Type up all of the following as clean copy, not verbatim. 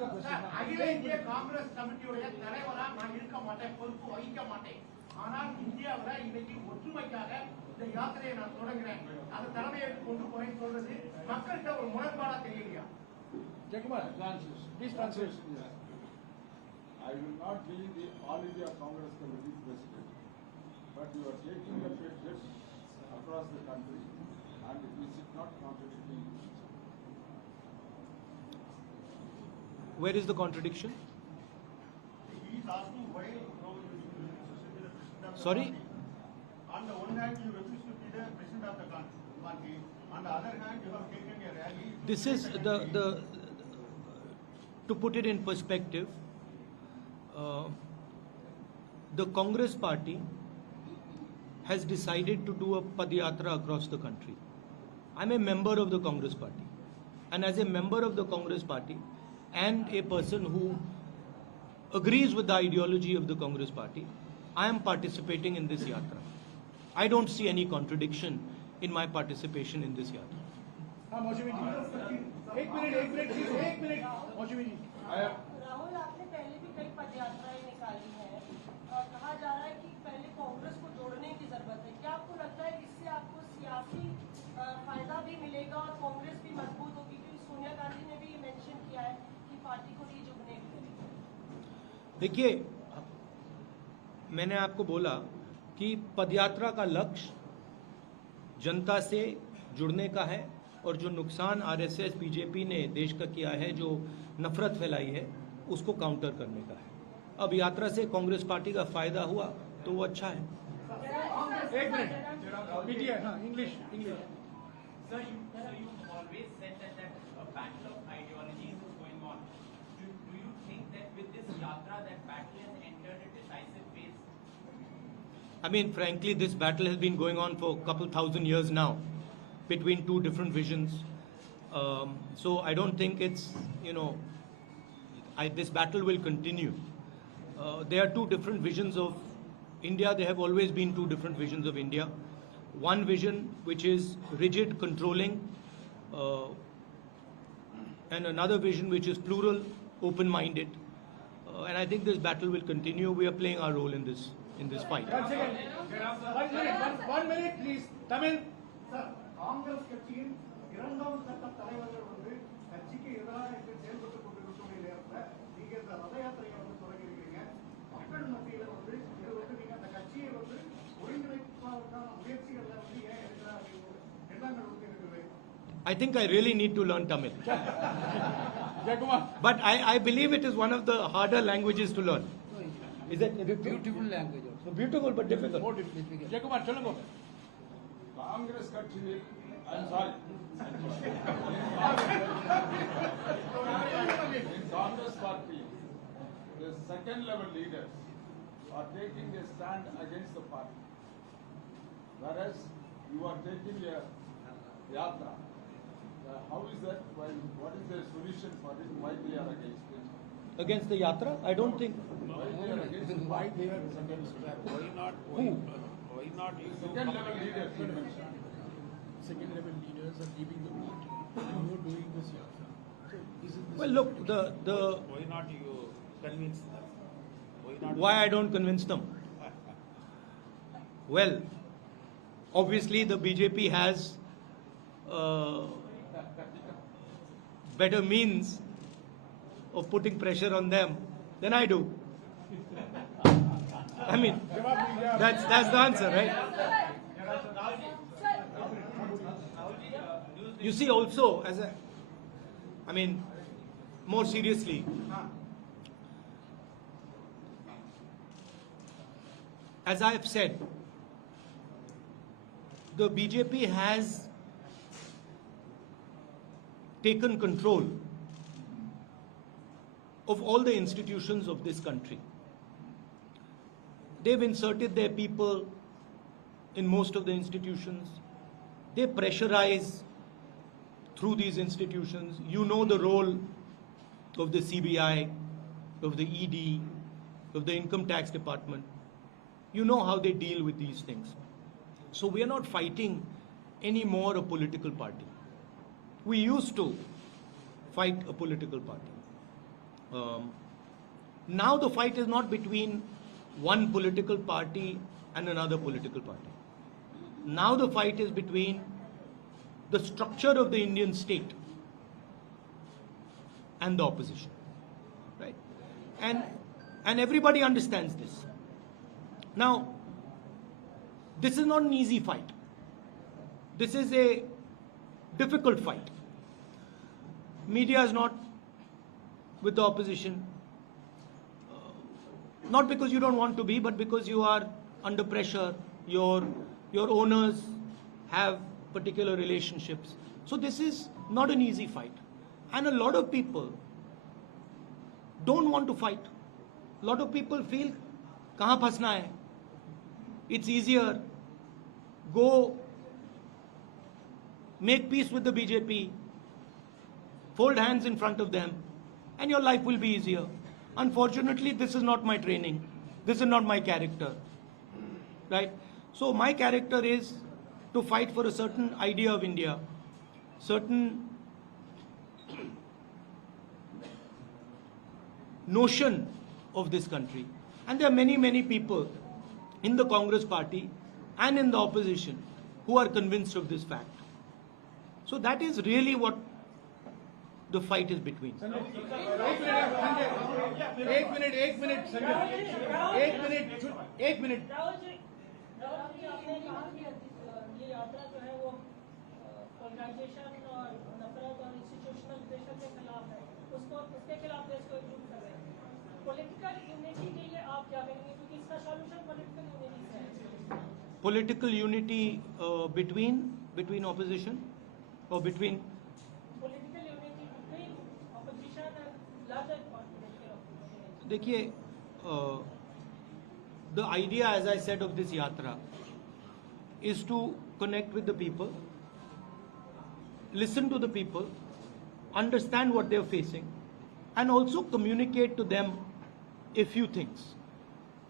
the question. அகில இந்திய காங்கிரஸ் கமிட்டியுடைய தலைவரா நான் இருக்க மாட்டேன், பொறுப்பு வகிக்க மாட்டேன். ஆனால் இந்தியாவுல இன்னைக்கு ஒற்றுமைக்காக இந்த யாத்திரையை நான் தொடங்குறேன், அதை தலைமையேற்று கொண்டு போறேன்னு சொல்றது மக்கள்கிட்ட ஒரு முரண்பாடா தெரியலையா? Jakumar, please translate. I will not be the All India Congress Committee president, but you are taking up a trip across the country, and we should not contradict each other. Where is the contradiction? He is asking why now you should be the president of the Sorry? party. On the one hand, you refuse to be the president of the party. On the other hand, you have taken a rally. This is to put it in perspective, the Congress party has decided to do a Padyatra across the country. I'm a member of the Congress party, and as a member of the Congress party and a person who agrees with the ideology of the Congress party, I am participating in this yatra. I don't see any contradiction in my participation in this yatra. एक minute please, एक minute मौजूद जी। राहुल, आपने पहले भी कई पदयात्राएं निकाली है और कहा जा रहा है कि पहले कांग्रेस को जोड़ने की जरूरत है। क्या आपको लगता है इससे आपको सियासी फायदा भी मिलेगा और कांग्रेस भी मजबूत होगी? क्योंकि सोनिया गांधी ने भी मेंशन किया है कि पार्टी को रीजुगनेट करेगी। देखिए, मैंने आपको बोला कि पदयात्रा का लक्ष्य जनता से जुड़ने का है और जो नुकसान आरएसएस बीजेपी ने देश का किया है, जो नफरत फैलाई है, उसको काउंटर करने का है। अब यात्रा से कांग्रेस पार्टी का फायदा हुआ तो वो अच्छा है। एक मिनट मीडिया, हाँ English. Sir, you always said that a battle of ideologies is going on. Do you think that with this yatra that battle has entered a decisive phase? I mean, frankly, this battle has been going on for a couple thousand years now between two different visions. So I don't think it's, this battle will continue. There are two different visions of India. There have always been two different visions of India. One vision which is rigid, controlling, and another vision which is plural, open-minded. And I think this battle will continue. We are playing our role in this fight. One minute please, Tamil. Sir, Congress கட்சியின் இரண்டாம் கட்ட தலைவர்கள் கட்சிக்கு எதிராக செயல்பட்டுக் கொண்டிருக்கும் நேரத்தில் நீங்க இந்த ரத யாத்திரையை தொடங்கி இருக்கிறீங்க. மக்கள் மத்தியில நீங்க அந்த கட்சியை ஒருங்கிணைப்பதற்கான முயற்சிகள்ல ஏன் எதிராக எண்ணங்கள் இருக்குது? I think I really need to learn Tamil. Jakumar. But I believe it is one of the harder languages to learn. Is it beautiful language also. Beautiful but difficult. More difficult. Jakumar, சொல்லுங்க. Congress கட்சியில், I'm sorry. In Congress party, the second level leaders are taking a stand against the party, whereas you are taking a yatra. How is that? What is the solution for it? Why they are against it? Against the yatra? I don't think. Why they are against it? Why they are against it? Why not you Second level leaders. you mentioned. Second level leaders are leaving the party. You are doing this yatra. So isn't this? Well, look, why not you convince them? why I don't convince them? Well, obviously the BJP has better means of putting pressure on them than I do. I mean, that's the answer, right? You see, also, more seriously, as I have said, the BJP has taken control of all the institutions of this country. They've inserted their people in most of the institutions. They pressurize through these institutions. You know the role of the CBI, of the ED, of the Income Tax Department. You know how they deal with these things. So we are not fighting anymore a political party. We used to fight a political party. Now the fight is not between one political party and another political party. Now the fight is between the structure of the Indian state and the opposition, right? And everybody understands this. Now, this is not an easy fight. This is a difficult fight. Media is not with the opposition, not because you don't want to be, but because you are under pressure. Your owners have particular relationships. So this is not an easy fight. And a lot of people don't want to fight. A lot of people feel, kahan phasna hai? It's easier. Go make peace with the BJP. Fold hands in front of them. And your life will be easier. Unfortunately, this is not my training. This is not my character. Right? So my character is to fight for a certain idea of India, certain notion of this country. And there are many, many people in the Congress party and in the opposition who are convinced of this fact. So that is really what the fight is between. एक minute Rahul ji, आपने कहा कि ये यात्रा जो है वो polarisation और नफरत और इंस्टीट्यूशनल प्रेशर के खिलाफ है, उसके खिलाफ देश को एकजुट कर रहे हैं। पॉलिटिकल यूनिटी के लिए आप क्या कहेंगे, क्योंकि इसका सॉल्यूशन पॉलिटिकल यूनिटी से है। Political unity between opposition or between political unity between opposition and larger political opposition. देखिए, the idea, as I said, of this yatra is to connect with the people, listen to the people, understand what they're facing, and also communicate to them a few things.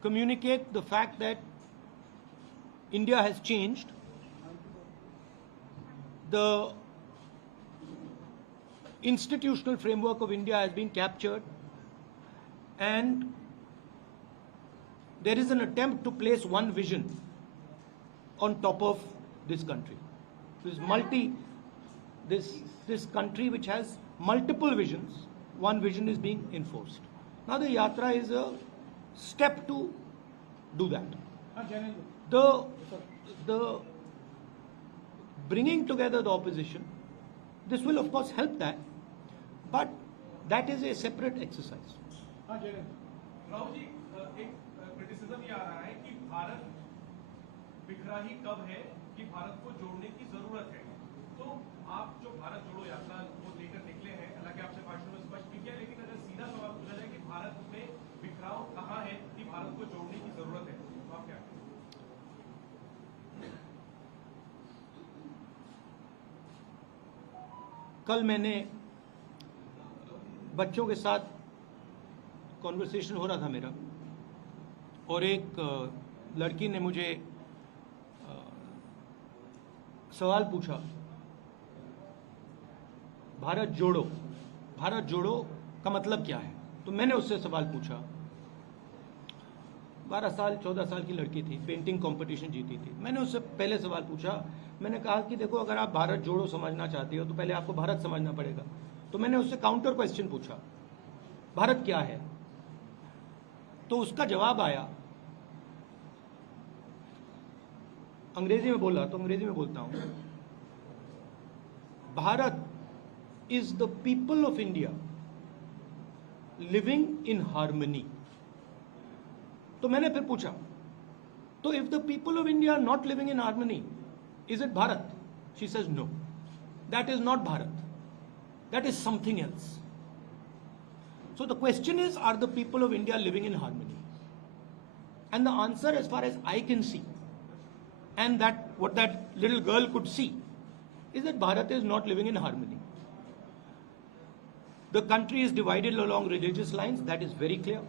Communicate the fact that India has changed, the institutional framework of India has been captured, and there is an attempt to place one vision on top of this country. This country which has multiple visions, one vision is being enforced. Now the yatra is a step to do that. The bringing together the opposition, this will of course help that, but that is a separate exercise. Rahul ji, एक criticism ये आ रहा है कि भारत बिखरा ही कब है कि भारत को जोड़ने की जरूरत है। तो आप जो भारत जोड़ो यात्रा को लेकर निकले हैं, हालांकि आपने भाषण में स्पष्ट भी किया, लेकिन अगर सीधा सवाल पूछा जाए कि भारत में बिखराव कहाँ है कि भारत को जोड़ने की जरूरत है, तो आप क्या कहें? कल मैंने बच्चों के साथ कॉन्वर्सेशन हो रहा था मेरा, और एक लड़की ने मुझे सवाल पूछा, भारत जोड़ो का मतलब क्या है। तो मैंने उससे सवाल पूछा, 12 साल 14 साल की लड़की थी, पेंटिंग कंपटीशन जीती थी। मैंने उससे पहले सवाल पूछा, मैंने कहा कि देखो, अगर आप भारत जोड़ो समझना चाहती हो तो पहले आपको भारत समझना पड़ेगा। तो मैंने उससे काउंटर क्वेश्चन पूछा, भारत क्या है। तो उसका जवाब आया, अंग्रेजी में बोला तो अंग्रेजी में बोलता हूं, Bharat is the people of India living in harmony. तो मैंने फिर पूछा, तो if the people of India are not living in harmony, is it Bharat? She says no, that is not Bharat, that is something else. So the question is, are the people of India living in harmony? And the answer, as far as I can see, and that what that little girl could see, is that Bharat is not living in harmony. The country is divided along religious lines, that is very clear.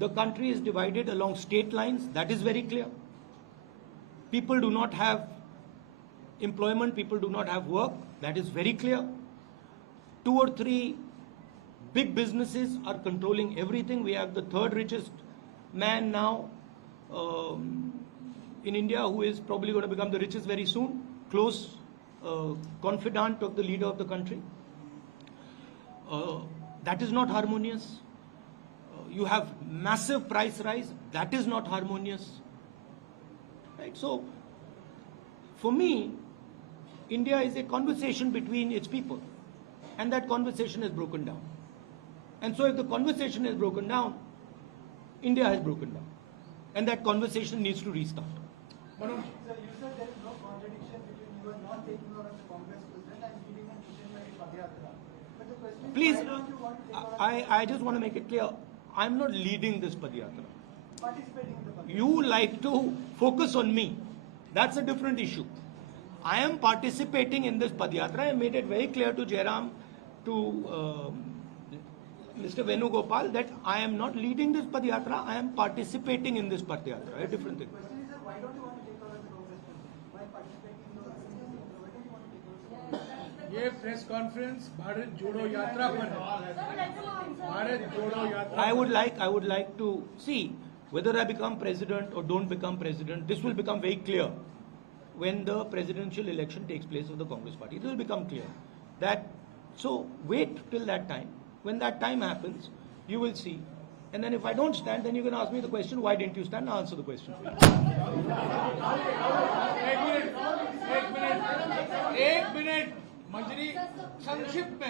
The country is divided along state lines, that is very clear. People do not have employment, people do not have work, that is very clear. 2 or 3 big businesses are controlling everything. We have the third richest man now in India, who is probably going to become the richest very soon, close confidant of the leader of the country. That is not harmonious. You have massive price rise. That is not harmonious. Right? So, for me, India is a conversation between its people, and that conversation is broken down. And so if the conversation is broken down, India has broken down, and that conversation needs to restart. Sir, you said there is no contradiction between you are not taking over as a Congress president and leading a nationwide Padayatra. But the question is, Please, why don't you want to take over I just want to make it clear, I'm not leading this Padayatra. participating in the Padayatra? You like to focus on me. That's a different issue. I am participating in this Padayatra. I made it very clear to Jairam, to Mr. Venugopal, that I am not leading this Padayatra. I am participating in this Padayatra. A different thing. The question is, sir, why don't you want to take over as a Congress president? Why participating in the why don't you want to take over? ये press conference Bharat जोड़ो यात्रा पर है। भारत जोड़ो यात्रा I would like to see whether I become president or don't become president. This will become very clear when the presidential election takes place of the Congress party. It will become clear that, so wait till that time. When that time happens, you will see. And then if I don't stand, then you can ask me the question, why didn't you stand? I'll answer the question for you. एक minute मंजरी संक्षिप्त में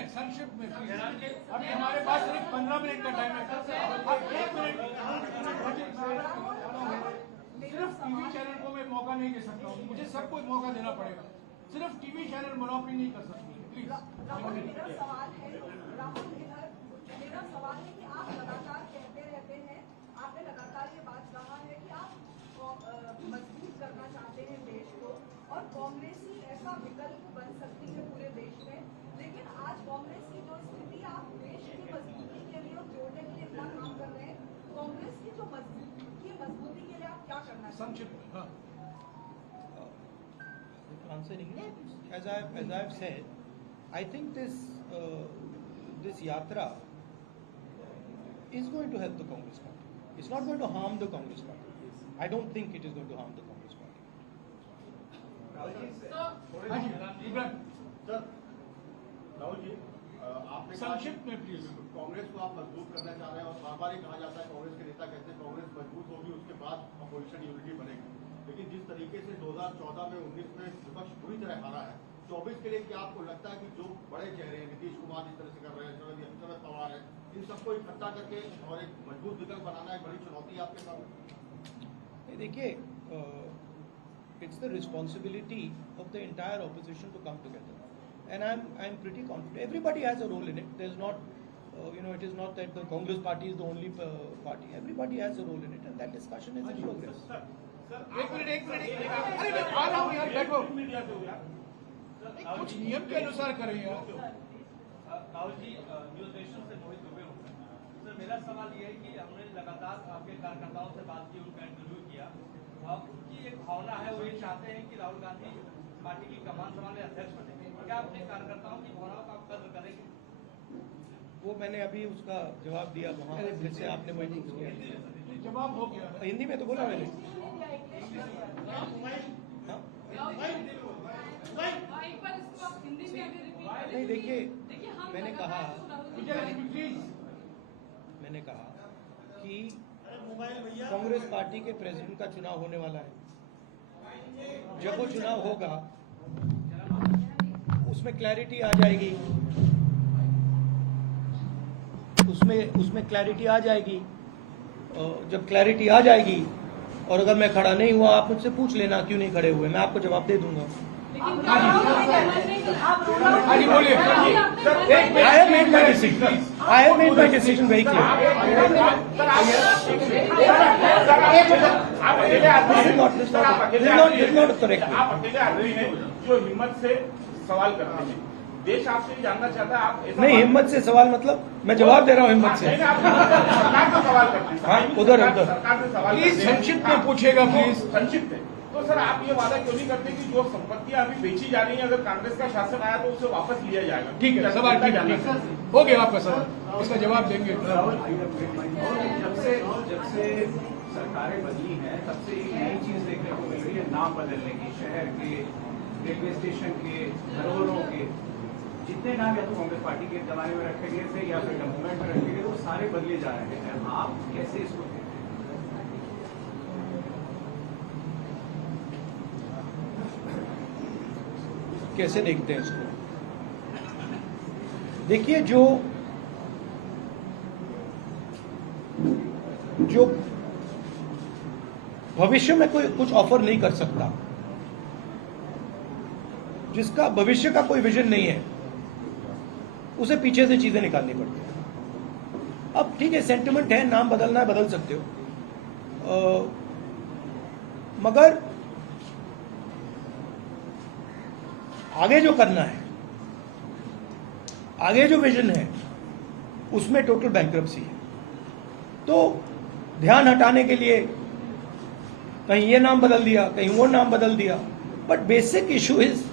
अभी हमारे पास सिर्फ 15 minute का time है। अब 1 minute सिर्फ टीवी चैनल को मैं मौका नहीं दे सकता हूँ, मुझे सबको मौका देना पड़ेगा। सिर्फ टीवी चैनल मोनोपोली नहीं कर सकती प्लीज। राहुल, मेरा सवाल है, राहुल इधर मेरा सवाल है कि आप लगातार कहते रहते हैं, आपने लगातार ये बात कहा है कि आप मजबूत करना चाहते हैं देश को, और कांग्रेस ही ऐसा विकल्प बन सकती है पूरे देश में। लेकिन आज कांग्रेस की जो स्थिति, आप देश की मजबूती के लिए और जोड़ने के लिए इतना काम कर रहे हैं, कांग्रेस की जो मजबूती के लिए आप क्या करना चाहते हैं? संक्षिप्त में हाँ। Answering it, as I've said, I think this yatra is going to help the Congress party. It's not going to harm the Congress party. I don't think it is going to harm the Congress party. हाँ जी Ibrahim sir, Rahul ji, आपने संक्षिप्त में please. Congress को आप मजबूत करना चाह रहे हैं और बार बार ही कहा जाता है, कांग्रेस के नेता कहते हैं कांग्रेस मजबूत होगी उसके बाद अपोजिशन यूनिटी बनेगी। लेकिन जिस तरीके से 2014 में 19 में विपक्ष पूरी तरह हारा है, 24 के लिए क्या आपको लगता है कि जो बड़े चेहरे हैं, नीतीश कुमार जिस तरह से कर रहे हैं, शरद पवार है, इन सबको इकट्ठा करके और एक मजबूत विकल्प बनाना एक बड़ी चुनौती है आपके सामने? देखिए, it's the responsibility of the entire opposition to come together, and I'm pretty confident. Everybody has a role in it. There's not, it is not that the Congress party is the only party. Everybody has a role in it, and that discussion is in progress. एक minute अरे मैं आ रहा हूँ यार, बैठो। कुछ नियम के अनुसार करें यार। राहुल जी, न्यूज नेशन से मोहित दुबे हूँ। सर, मेरा सवाल ये है कि हमने लगातार आपके कार्यकर्ताओं से बात की, उनका इंटरव्यू किया। उनकी एक भावना है, वो ये चाहते हैं कि राहुल गांधी पार्टी की कमान संभाले, अध्यक्ष बने। क्या अपने कार्यकर्ताओं की भावनाओं का आप कद्र करेंगे? वो मैंने अभी उसका जवाब दिया वहाँ, जिससे आपने वही पूछ किया। जवाब हो गया। हिंदी में तो बोला मैंने। नहीं, देखिए, मैंने कहा कि कांग्रेस पार्टी के प्रेसिडेंट का चुनाव होने वाला है। जब वो चुनाव होगा उसमें क्लैरिटी आ जाएगी, उसमें क्लैरिटी आ जाएगी। जब क्लैरिटी आ जाएगी और अगर मैं खड़ा नहीं हुआ, आप मुझसे पूछ लेना क्यों नहीं खड़े हुए, मैं आपको जवाब दे दूंगा। I have made my decision very clear. This is not correct. आप अकेले आदमी हैं जो हिम्मत से सवाल करते हैं। देश आपसे जानना चाहता है, आप नहीं, हिम्मत से सवाल मतलब मैं जवाब दे रहा हूँ हिम्मत से। सरकार को सवाल करते हैं। हाँ, उधर सरकार से सवाल प्लीज संक्षिप्त में पूछेगा, प्लीज संक्षिप्त है। तो सर आप ये वादा क्यों नहीं करते कि जो संपत्तियां अभी बेची जा रही हैं अगर कांग्रेस का शासन आया तो उसे वापस लिया जाएगा? ठीक है, सवाल ठीक है, हो गया आपका सवाल, इसका जवाब देंगे। जब से सरकारें बदली हैं तब से एक नई चीज देखने को मिल रही है, नाम बदलने की। शहर के, रेलवे स्टेशन के, धरोहरों के, जितने नाम या तो कांग्रेस पार्टी के जमाने में रखे गए थे या फिर गवर्नमेंट में रखे गए, वो सारे बदले जा रहे हैं। आप कैसे इसको देखते हैं? कैसे देखते हैं इसको? देखिए, जो भविष्य में कोई कुछ ऑफर नहीं कर सकता, जिसका भविष्य का कोई विजन नहीं है, उसे पीछे से चीजें निकालनी पड़ती है। अब ठीक है, सेंटिमेंट है, नाम बदलना है, बदल सकते हो, मगर आगे जो करना है, आगे जो विजन है, उसमें टोटल बैंक्रप्सी है। तो ध्यान हटाने के लिए कहीं ये नाम बदल दिया, कहीं वो नाम बदल दिया, but basic issue is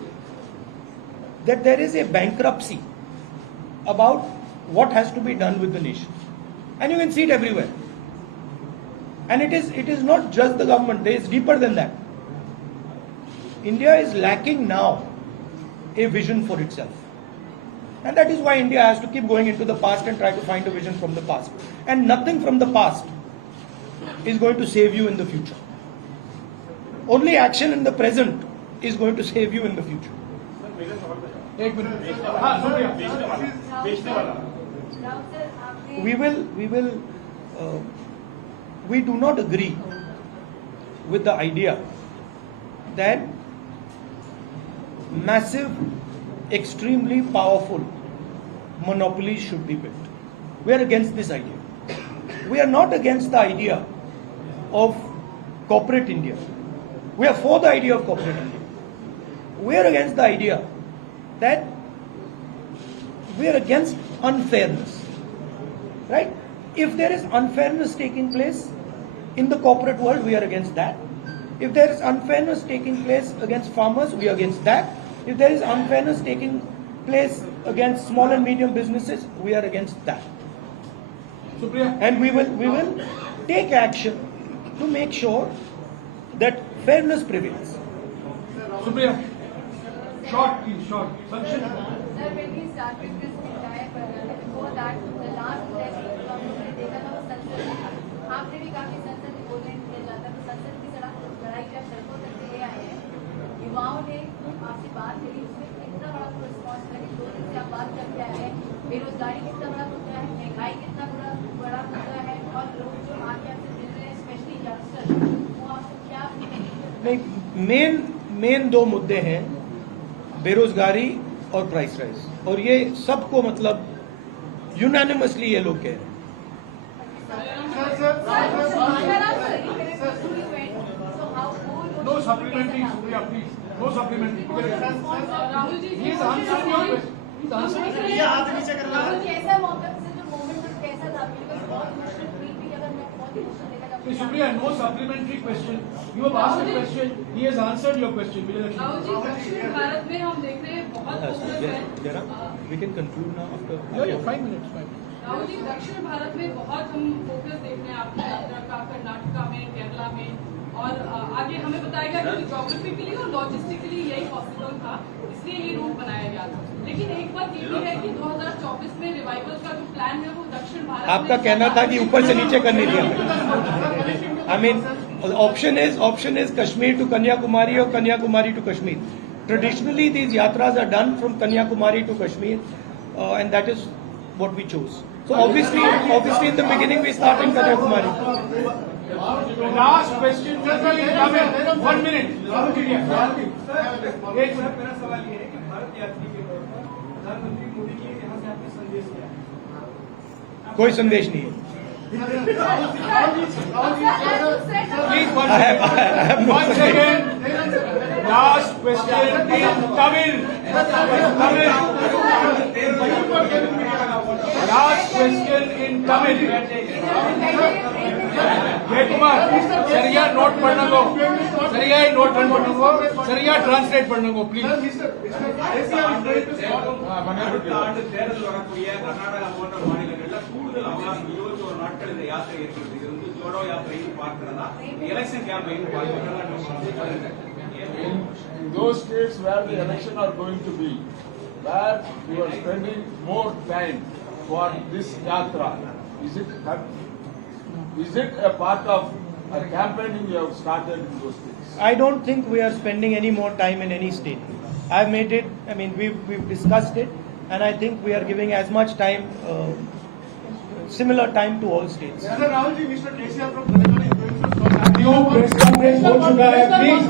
that there is a bankruptcy about what has to be done with the nation, and you can see it everywhere, and it is not just the government, it is deeper than that. India is lacking now a vision for itself, and that is why India has to keep going into the past and try to find a vision from the past, and nothing from the past is going to save you in the future. Only action in the present is going to save you in the future. एक minute, हाँ शुक्रिया। बेचने वाला we do not agree with the idea that massive, extremely powerful monopolies should be built. We are against this idea. We are not against the idea of corporate India. We are for the idea of corporate India. We are against the idea that we are against unfairness, right? If there is unfairness taking place in the corporate world, we are against that. If there is unfairness taking place against farmers, we are against that. If there is unfairness taking place against small and medium businesses, we are against that. And we will take action to make sure that fairness prevails. Supriya, short please, short. Sankshan. Sir, when we started this entire before that, the last level हमने देखा था वो संसद में। आपने भी काफी संसद में बोलने किया जाता, तो संसद की लड़ाई जब सड़कों तक ले आए हैं, युवाओं ने आपसे बात करी, उसमें कितना बड़ा रिस्पॉन्स है कि 2 दिन से आप बात करके आए हैं, बेरोजगारी कितना बड़ा मुद्दा है, महंगाई कितना बड़ा मुद्दा है, और लोग जो आगे आपसे मिल रहे हैं, स्पेशली यंगस्टर्स, वो आपको क्या? नहीं, मेन 2 मुद्दे हैं, बेरोजगारी और प्राइस राइज, और ये सबको मतलब यूनानिमसली ये लोग कह रहे हैं। No supplementary, Supriya, please. No supplementary. Rahul ji, He is answering your question. He is answering. Rahul ji, ऐसा मौका से जो मोमेंट कैसा था, बिकॉज़ बहुत मुश्किल हुई थी, अगर मैं बहुत इमोशनल लेकर See, Supriya, no supplementary question. You have asked a question. He has answered your question. Rahul ji, दक्षिण भारत में हम देख रहे हैं बहुत फोकस है। We can conclude now after. Yeah, 5 minutes. Rahul ji, दक्षिण भारत में बहुत हम फोकस देख रहे हैं आपकी यात्रा का, कर्नाटका में, केरला में, और आगे हमें बताया गया कि ज्योग्राफिकली और लॉजिस्टिकली यही पॉसिबल था, इसलिए ये रूट बनाया गया था। लेकिन एक बात ये भी है कि 2024 में रिवाइवल का जो प्लान है वो दक्षिण भारत। आपका कहना था कि ऊपर से नीचे करने दिया। I mean, option is Kashmir to Kanyakumari or Kanyakumari to Kashmir. Traditionally, these yatras are done from Kanyakumari to Kashmir, and that is what we chose. So obviously in the beginning we start in Kanyakumari. Last question. Come in. 1 minute. मेरा सवाल ये है कि भारत यात्री के तौर पर प्रधानमंत्री मोदी के यहाँ से आपने संदेश दिया, कोई संदेश नहीं है। Please, I have no once again, last question in Tamil. Last question in Tamil. Jayakumar సరిగా నోట్ పడినంగో సరిగా ఈ నోట్ పడినంగో సరిగా ట్రాన్స్లేట్ పడినంగో ప్లీజ్ தேர்தல் வரக்கூடிய கர்நாடகா போன்ற மாநிலங்கள்ல கூடுதல் அவகாசம் 21 நாட்கள் இந்த யாத்திரை இருக்கிறது. இது வந்து ஜோடோ யாத்திரைன்னு பார்க்கிறதா, எலெக்ஷன் கேம்பெயின் பார்க்கிறதா? In those states where the election are going to be, where you are spending more time for this yatra, is it a part of a campaigning you have started in those states? I don't think we are spending any more time in any state. I've made it, I mean, we've discussed it, and I think we are giving as much time, similar time to all states. Rahul ji, Mr. KCR from Telangana is going to stop. New press conference हो चुका है, please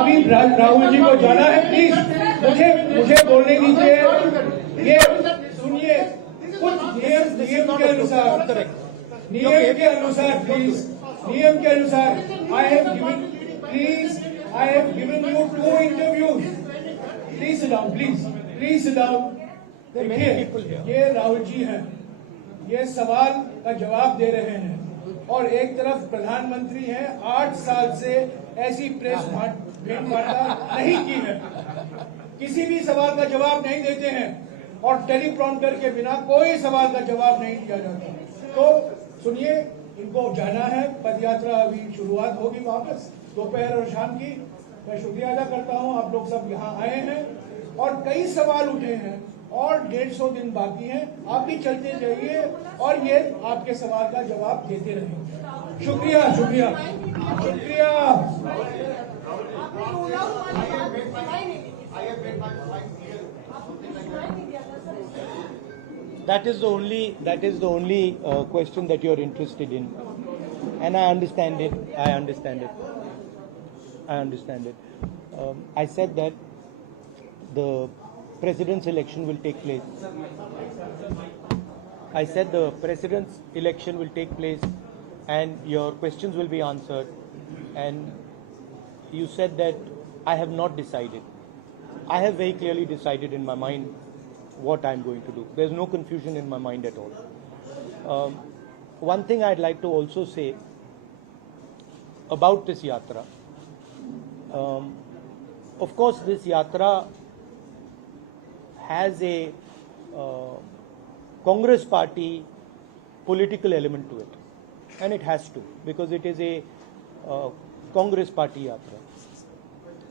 अभी राहुल जी को जाना है, please मुझे बोलने दीजिए। ये सुनिए, कुछ नियम के अनुसार प्लीज नियम के अनुसार I have given you 2 interviews. Please sit down, please sit down. देखिए, ये राहुल जी हैं, ये सवाल का जवाब दे रहे हैं और एक तरफ प्रधानमंत्री हैं, 8 साल से ऐसी प्रेस वार्ता नहीं की है, किसी भी सवाल का जवाब नहीं देते हैं और टेलीप्रॉम्प्टर के बिना कोई सवाल का जवाब नहीं दिया जाता। तो सुनिए, इनको जाना है, पदयात्रा अभी शुरुआत होगी वापस दोपहर और शाम की। मैं शुक्रिया अदा करता हूं, आप लोग सब यहाँ आए हैं और कई सवाल उठे हैं और 150 दिन बाकी हैं। आप भी चलते जाइए और ये आपके सवाल का जवाब देते रहेंगे। शुक्रिया शुक्रिया शुक्रिया। That is the only question that you are interested in, and I understand it. I said that the president's election will take place. And your questions will be answered. And you said that I have not decided. I have very clearly decided in my mind what I'm going to do. There's no confusion in my mind at all. One thing I'd like to also say about this yatra. Of course, this yatra has a Congress party political element to it, and it has to, because it is a Congress party yatra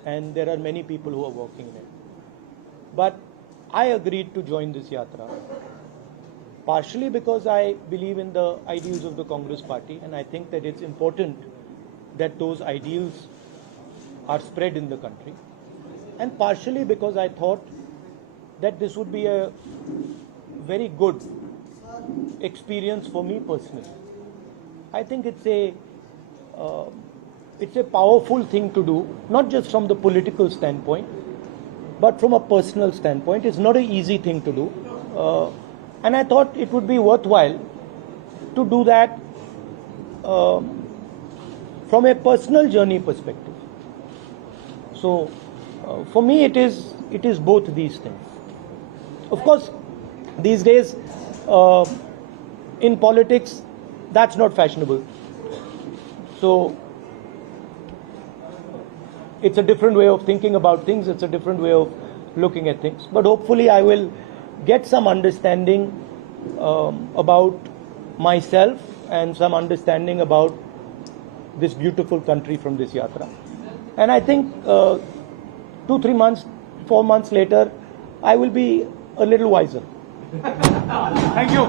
and there are many people who are working in it. But I agreed to join this yatra partially because I believe in the ideals of the Congress party, and I think that it's important that those ideals are spread in the country, and partially because I thought that this would be a very good experience for me personally. I think it's a powerful thing to do, not just from the political standpoint, but from a personal standpoint. It's not an easy thing to do, and I thought it would be worthwhile to do that from a personal journey perspective. So for me it is both these things. Of course, these days in politics that's not fashionable, so it's a different way of thinking about things, it's a different way of looking at things, but hopefully I will get some understanding about myself and some understanding about this beautiful country from this yatra. And I think 2-3 months, 4 months later, I will be a little wiser. Thank you.